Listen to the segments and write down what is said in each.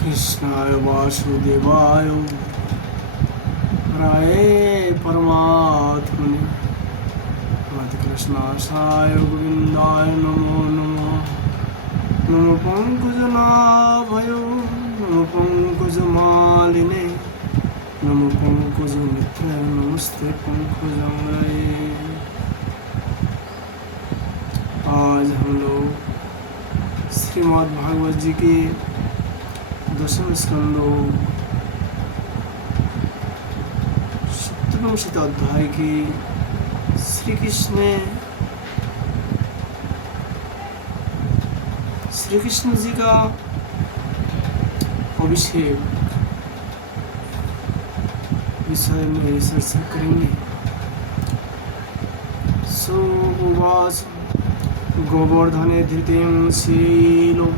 कृष्णाय वासुदेवाय हराय परमात्मने कृष्णाय गोविंदाय नमो नमः। नमो पंकजनाभयो नमो पंकजमालिने नमो पंकजमित्र नमस्ते पंकजांगने। आज हम लोग श्रीमद् भागवत जी के दशम स्कंदों सप्तमशित अध्याय की श्री कृष्ण जी का अभिषेक विषय में चर्चा करेंगे। सुवास गोवर्धने धृतें शीलो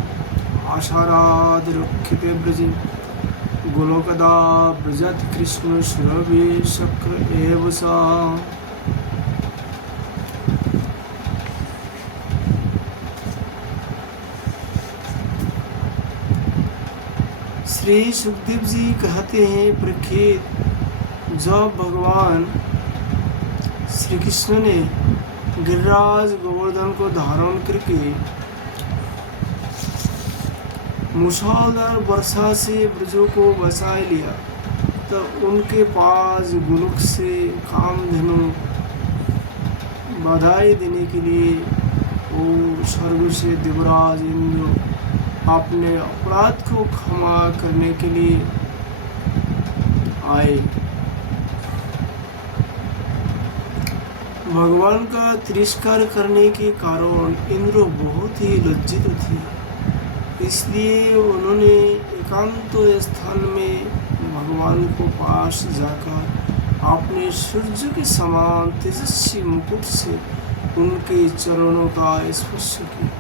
आशारादिरक्षिते ब्रजे गोलोकदा ब्रजत कृष्ण सुरभि शक्र एव सा। श्री सुखदेव जी कहते हैं, परीक्षित, जब भगवान श्री कृष्ण ने गिरिराज गोवर्धन को धारण करके मूसलाधार वर्षा से ब्रजों को बचा लिया, तो उनके पास गोलोक से कामधेनु बधाई देने के लिए वो स्वर्ग से देवराज इंद्र अपने अपराध को क्षमा करने के लिए आए। भगवान का तिरस्कार करने के कारण इंद्र बहुत ही लज्जित थे, इसलिए उन्होंने एकांत स्थान में भगवान को पास जाकर अपने सूर्य के समान तेजस्वी मुकुट से उनके चरणों का स्पर्श किया।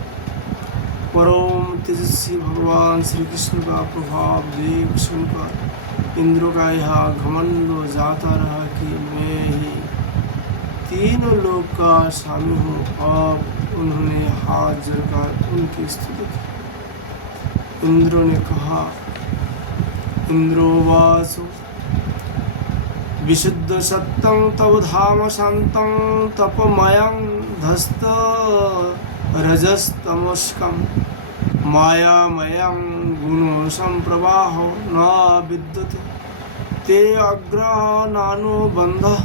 परम तेजस्वी भगवान श्री कृष्ण का प्रभाव देख सुनकर इंद्र का यह घमंड जाता रहा कि मैं ही तीनों लोक का स्वामी हूँ। अब उन्होंने हाथ जोड़कर उनकी स्तुति की। इंद्र ने कहा, इंद्रोवासो विशुद्ध सत्यं तव धाम शांतं तपमयं धस्त रजस्तमस्कं मायामयं गुणो संप्रवाहो न विद्यते ते अग्रह नानो बंधः।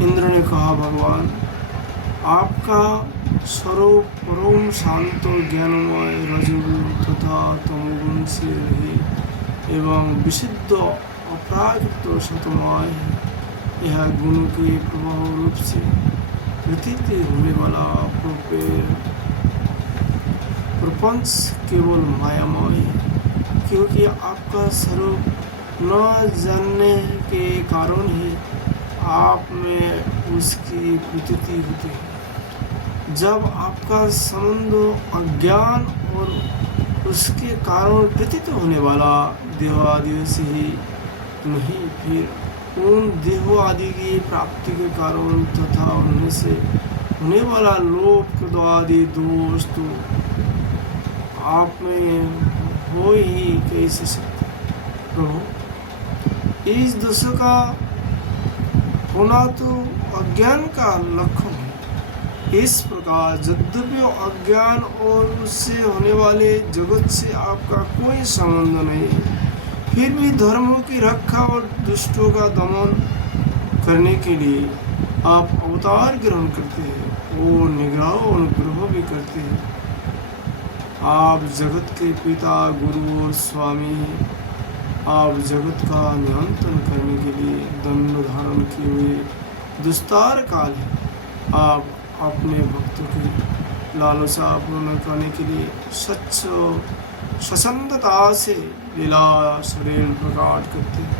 इंद्र ने कहा, भगवान, आपका स्वरूप परम शांत ज्ञानमय रजोगुण तथा तमोगुण से रहे एवं विशुद्ध अपराकृत सतमय है। यह गुण के प्रभाव रूप से प्रतीत होने वाला प्रपंच केवल मायामय है, क्योंकि आपका स्वरूप न जानने के कारण ही आप में उसकी प्रतीति होती है। जब आपका संबंध अज्ञान और उसके कारण प्रतीत होने वाला देह आदि से ही नहीं, फिर उन देह आदि की प्राप्ति के कारण तथा उनमें से होने वाला लोक आदि दोष तो आप में हो ही कैसे सकते। प्रभु, इस दोष का होना तो अज्ञान का लक्षण है। इस प्रकार यद्यपि अज्ञान और उससे होने वाले जगत से आपका कोई संबंध नहीं है, फिर भी धर्मों की रक्षा और दुष्टों का दमन करने के लिए आप अवतार ग्रहण करते हैं और निग्रह और अनुग्रह भी करते हैं। आप जगत के पिता, गुरु और स्वामी हैं। आप जगत का नियंत्रण करने के लिए दंड धारण किए हुए दुस्तार काल है। आप अपने भक्तों की लालसा पूर्ण करने के लिए सच्च ससंधता से लीला शरीर प्रकट करते हैं,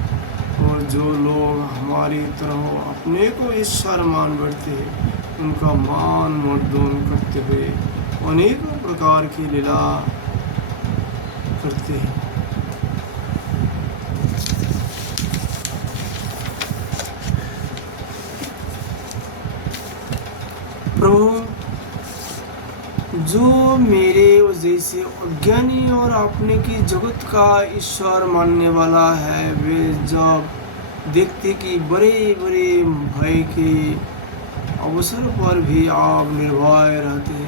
और जो लोग हमारी तरह अपने को ईश्वर मान बैठते हैं, उनका मान मर्दन करते हुए अनेकों प्रकार की लीला करते हैं। प्रभु, जो मेरे जैसे अज्ञानी और अपने की जगत का ईश्वर मानने वाला है, वे जब देखते कि बड़े बड़े भय के अवसर पर भी आप निर्भय रहते,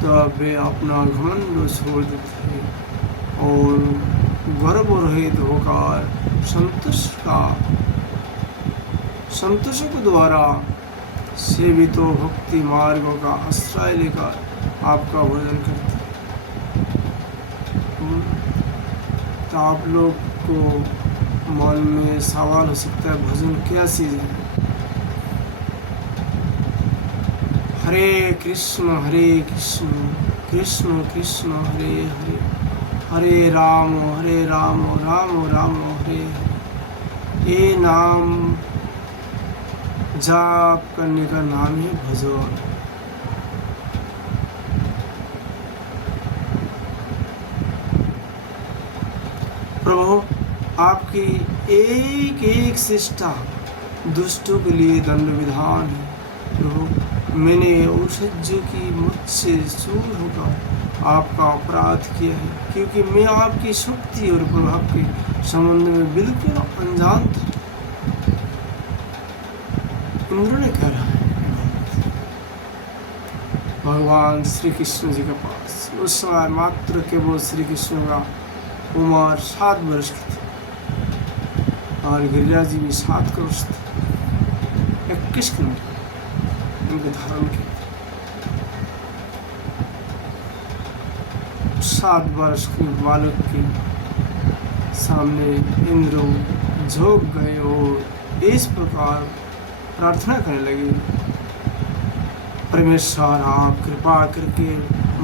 तब वे अपना घमंड छोड़ देते और गर्व रहित होकर संतोषक द्वारा सेवित भक्ति मार्गों का आश्रय लेकर आपका भजन करते। तो आप लोग को मन में सवाल हो सकता है, भजन क्या चीज है? हरे कृष्ण कृष्ण कृष्ण हरे हरे, हरे राम राम राम हरे हरे। ये नाम जाप करने का नाम है भजन। प्रभु, आपकी एक एक शिष्टा दुष्टों के लिए दंड विधान है। प्रभु, मैंने औषध्य की मुझसे चूर होकर आपका अपराध किया है, क्योंकि मैं आपकी शक्ति और प्रभाव के संबंध में बिल्कुल अनजान था। इंद्र ने कह रहा है भगवान श्री कृष्ण जी के पास। उस समय मात्र केवल श्री कृष्ण का उम्र 7 वर्ष की थी और गिरिराज जी भी 7 वर्ष थे। 21 किलोमीटर उनके धारण किए। 7 वर्ष के बालक के सामने इंद्र झोंक गए और इस प्रकार प्रार्थना करने लगे, परमेश्वर आप कृपा करके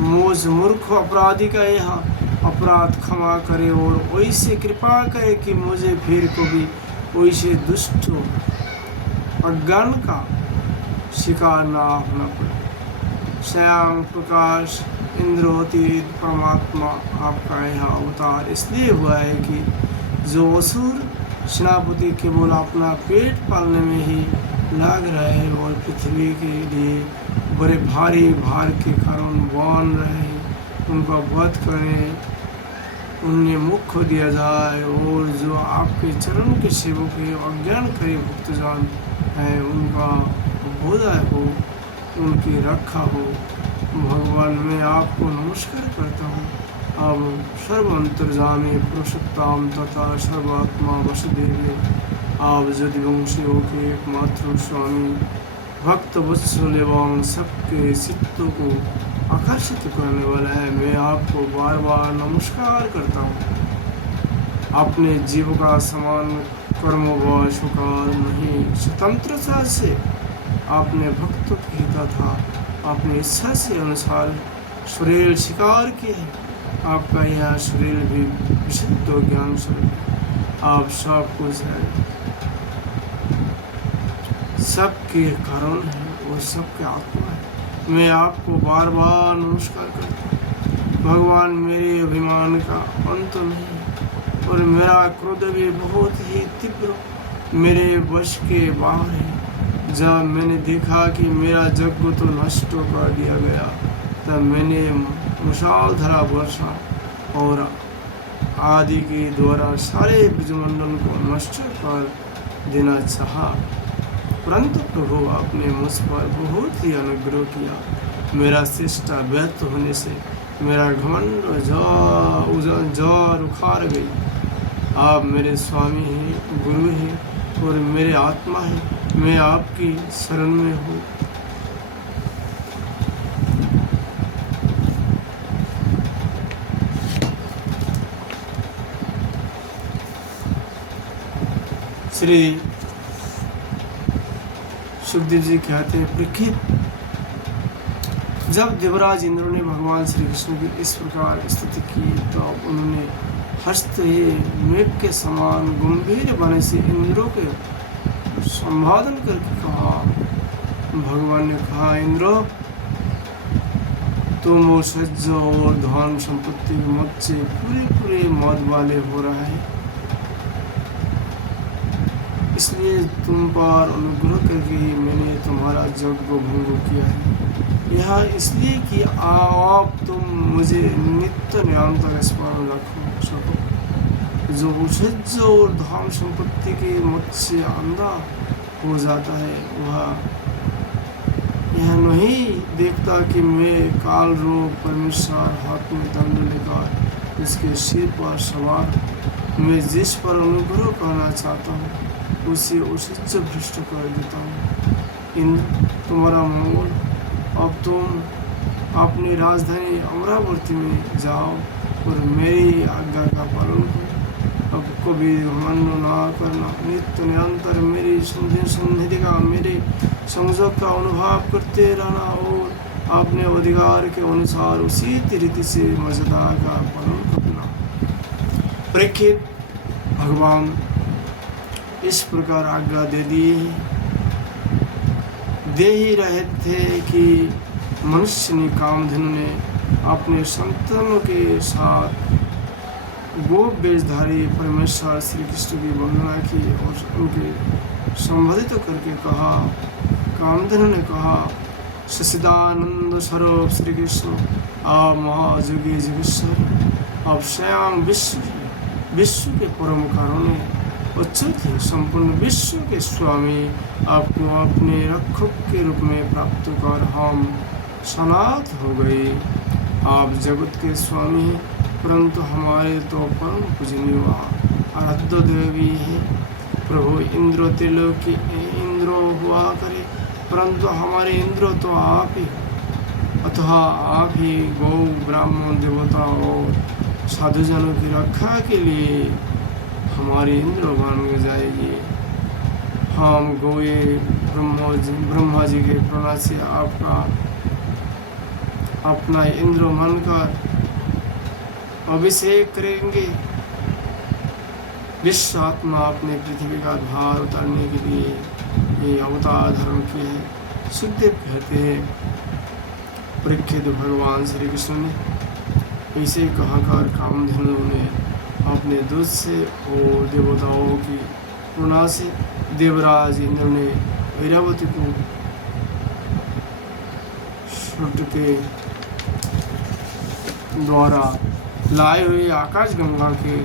मुझ मूर्ख अपराधी का यह अपराध क्षमा करे और वैसे कृपा करे कि मुझे फिर कभी वैसे दुष्ट अज्ञान का शिकार ना होना पड़े। श्याम प्रकाश इंद्रोतीत परमात्मा आपका यह अवतार इसलिए हुआ है कि जो असुर सेनापति केवल अपना पेट पालने में ही लग रहे हैं और पृथ्वी के लिए बड़े भारी भार के कारण बन रहे, उनका वध करें, उन्हें मुख दिया जाए और जो आपके चरण के सेवक है, अज्ञान करे भक्तजन है, उनका बोधा हो, उनकी रक्षा हो। भगवान, मैं आपको नमस्कार करता हूँ। अब सर्वंतर्यामी पुरुषोत्तम तथा सर्वात्मा वसुदेव आप यदुवंशियों के एकमात्र स्वामी, भक्त वत्सल एवं सबके चित्तों को आकर्षित करने वाला है, मैं आपको बार बार नमस्कार करता हूँ। अपने जीव का समान कर्मों व शुकार नहीं, स्वतंत्रता से आपने भक्तों की तथा अपनी इच्छा से अनुसार शरीर शिकार किए हैं। आपका यह शरीर भी विशुद्ध ज्ञान स्वरूप, आप सब कुछ है, सबके कारण है और सबके आत्मा है। मैं आपको बार बार नमस्कार करता हूँ। भगवान, मेरे अभिमान का अंत नहीं और मेरा क्रोध भी बहुत ही तीव्र मेरे वश के बाहर है। जब मैंने देखा कि मेरा जग तो नष्ट कर दिया गया, तब मैंने मुसलधारा वर्षा और आदि के द्वारा सारे ब्रजमंडल को नष्ट कर देना चाहा, परंतु प्रभु आपने मुझ पर बहुत ही अनुग्रह किया। मेरा चेष्टा व्यर्थ होने से मेरा घमंड जड़ उखाड़ गई। आप मेरे स्वामी हैं, गुरु हैं और मेरे आत्मा है। मैं आपकी शरण में हूँ। श्री सुखदेव जी कहते हैं, परीक्षित, जब देवराज इंद्र ने भगवान श्री कृष्ण की इस प्रकार स्तुति की, तो उन्होंने हंसते मेघ के समान गंभीर बने से इंद्रों के संबोधन करके कहा। भगवान ने कहा, इंद्र, तुम सज्ज और धन संपत्ति मत से पूरे मद वाले हो रहा है, इसलिए तुम पर अनुग्रह करके ही मैंने तुम्हारा जग को भंग किया है। यह इसलिए कि आप तुम मुझे नित्य निरंतर स्मरण रख सको। जो ऐश्वर्य और धन संपत्ति के मत से अंधा हो जाता है, वह यह नहीं देखता कि मैं काल रूप परमेश्वर हाथ में दंड लेकर उसके सिर पर सवार मैं जिस पर अनुग्रह करना चाहता हूँ उसे उसे भ्रष्ट कर देता हूँ। इन तुम्हारा मंगल। अब तुम अपनी राजधानी अमरावती में जाओ और मेरी आज्ञा का पालन करो। अब कभी घमंड ना करना, नित्य निरंतर मेरी सन्निधि का, मेरे संयोग का अनुभव करते रहना और अपने अधिकार के अनुसार उसी रीति से मर्यादा का पालन करना। परीक्षित, भगवान इस प्रकार आज्ञा दे ही रहे थे कि मनुष्य ने कामधेनु ने अपने संतानों के साथ गोप वेशधारी परमेश्वर श्री कृष्ण की वंदना की और उनके संबोधित करके कहा। कामधेनु ने कहा, सच्चिदानंद स्वरूप श्री कृष्ण, आप महायोगी जगेश्वर, आप स्वयं विश्व के परम कारुण्य उच्चत है, संपूर्ण विश्व के स्वामी, आपको अपने रक्षक के रूप में प्राप्त कर हम सनात हो गए। आप जगत के स्वामी हैं, परंतु हमारे तो परम पूजनीय आराध्य देवी है। प्रभु इंद्र त्रिलोकी इंद्र हुआ करे, परंतु हमारे इंद्र तो आप ही, अतः आप ही गौ ब्राह्मण देवता और साधुजनों की रक्षा के लिए हमारे इंद्र बन जाएगी। हम गोए ब्रह्मा जी के प्रणा से आपका अपना इंद्र मानकर अभिषेक करेंगे। विश्व आत्मा अपने पृथ्वी का भार उतारने के लिए ये अवतार धारण किए हैं। सुखदेव कहते हैं, परीक्षित, भगवान श्री कृष्ण ने ऐसे कहकर कामधेनु ने अपने दूध से और देवताओं की प्रेरणा से देवराज इंद्र ने ऐरावती को सूर्य के द्वारा लाए हुए आकाश गंगा के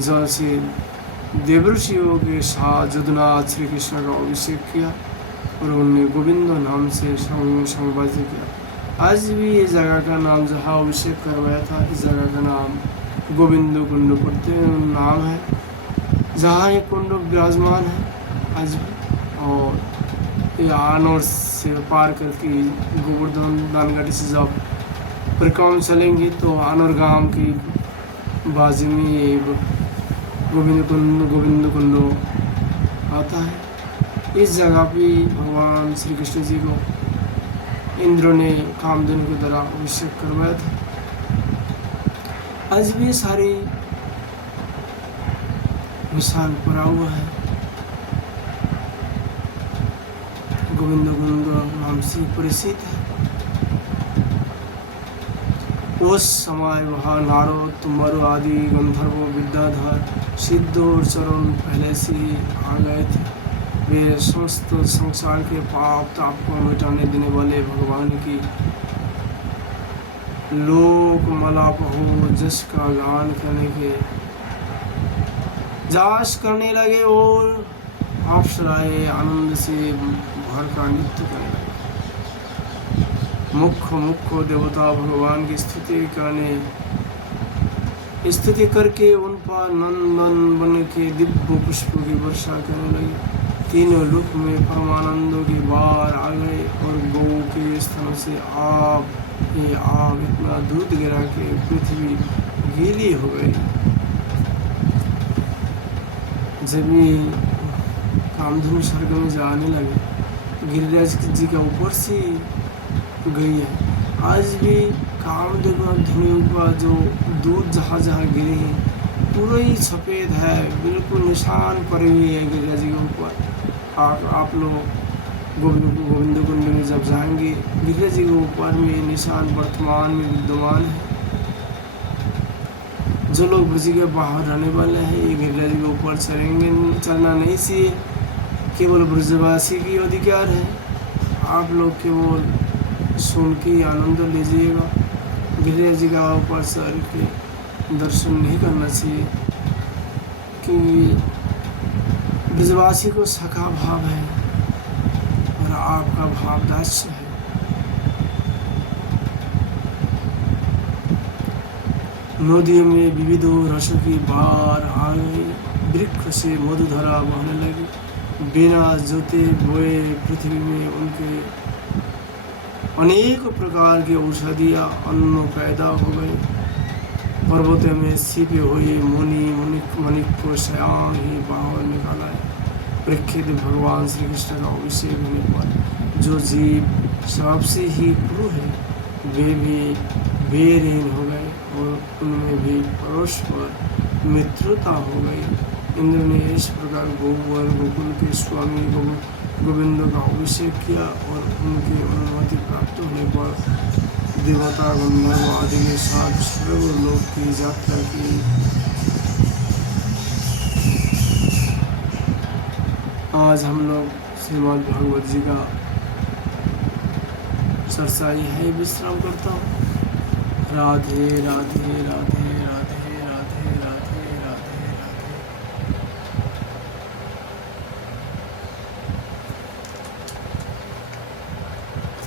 जल से देवऋषियों के साथ जदुनाथ श्री कृष्ण का अभिषेक किया और उन्हें गोविंद नाम से संबोधित किया। आज भी ये जगह का नाम, जहाँ अभिषेक करवाया था, इस जगह का नाम गोविंद कुंड पड़ते नाम है, जहाँ ये कुंड विराजमान है आज भी। और ये आनौर से पार करके गोवर्धन दानगढ़ी से जब परिक्रमा चलेंगी तो आनौर गांव की बाजू में ये गोविंद कुंड आता है। इस जगह पे भगवान श्री कृष्ण जी को इंद्र ने कामधेनु के द्वारा अभिषेक करवाया था। आज भी सारी निशान पड़ा हुआ है, गोविंद कुंड नाम से परिचित है। उस समय वहाँ नारद, तुम्हारो आदि गंधर्व, विद्याधर, सिद्ध और चरण पहले से ही आ गए थे। वे समस्त संसार के पाप ताप को मिटाने देने वाले भगवान की लोक मलाप हो जस का गान करने लगे और अप्सराएं आनंद से भर का नृत्य करने लगे। मुख्य देवता भगवान की स्तुति करके उन पर नंदन बन के दिव्य पुष्प की वर्षा करने लगे। तीनों लोक में परमानंदों की बार आ गए और गौ के स्तन से आप इतना दूध गिरा के पृथ्वी गीली हो गई। जब ये कामधेनु स्वर्ग में जाने लगे, गिरिराज जी का ऊपर से गई है। आज भी कामधेनु का जो दूध जहाँ जहाँ गिरे हैं पूरा ही सफ़ेद है, बिल्कुल निशान पड़े हुए है गिरिराज जी के ऊपर। आप लोग गोविंद कुंड में जब जाएंगे, गिरिराज जी के ऊपर में निशान वर्तमान में विद्यमान है। जो लोग ब्रज के बाहर रहने वाले हैं, ये गिरिराज जी के ऊपर चलना नहीं चाहिए, केवल ब्रजवासी की अधिकार है, आप लोग केवल सुन के आनंद लीजिएगा। गिरिराज जी का ऊपर सर के दर्शन नहीं करना चाहिए, क्योंकि ब्रजवासी को सखा भाव है और आपका भाव दास्य है। नदियों में विविधो रसों की बार आ गई, वृक्ष से मधुधारा बहने लगी, बिना जोते बोए पृथ्वी में उनके अनेक प्रकार की औषधियाँ अन्न पैदा हो गए। पर्वतों में छिपे हुए मणिक को स्वयं ही बाहर निकाला है। प्रख्यात भगवान श्री कृष्ण का अभिषेक होने पर जो जीव सबसे ही क्रूर है, वे भी बेरहम हो गए और उनमें भी परस्पर मित्रता हो गई। इंद्र ने इस प्रकार गोवर गोकुल के स्वामी गोविंद का अभिषेक किया और उनकी अनुमति प्राप्त होने पर देवता गंधर्व आदि के साथ स्वर्गलोक की यात्रा की। आज हम लोग श्रीमद् भागवत जी का चर्चा यही विश्राम करता हूँ। राधे राधे राधे।